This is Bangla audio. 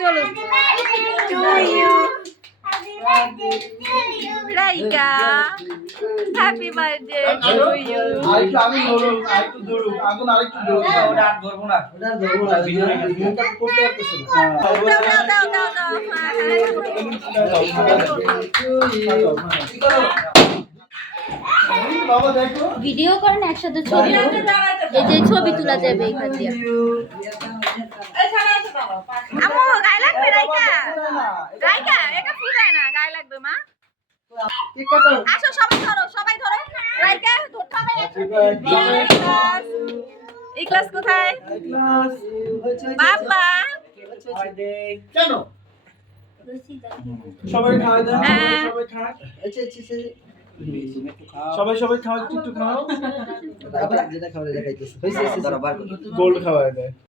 ইউ রাইকা হ্যাপি বার্থডে টু ইউ আরেকটু আমি নরুক আরেকটু দৌড়ুক আগুন আরেকটু দৌড়ুক ওটা আর ধরবো না। ওটা ধরবো না ভিডিও মুখটা করতে পারতেছ না। দাও দাও দাও দাও দাও হ্যাঁ। বাবা দেখো। ভিডিও করেন একসাথে ছবি। এই যে ছবি তোলা যাবে এখান দিয়ে। আমো গায়ে লাগবে রাইকা? রাইকা এটা ফুটায় না গায়ে লাগবে মা। আসো সবাই ধরো সবাই ধরো। রাইকা ধরতে হবে। এই ক্লাস কোথায়? বাবা। কেন? সবাই খাওয়া দাও হ্যাঁ। সবাই খায় আচ্ছা আচ্ছা আচ্ছা। সবাই সবাই খাওয়া একটু একটু খাও। যেটা খাবার দেখাইতেছে। হইছে হইছে ধরো বার করো। গোল্ড খাওয়ায় দেয়।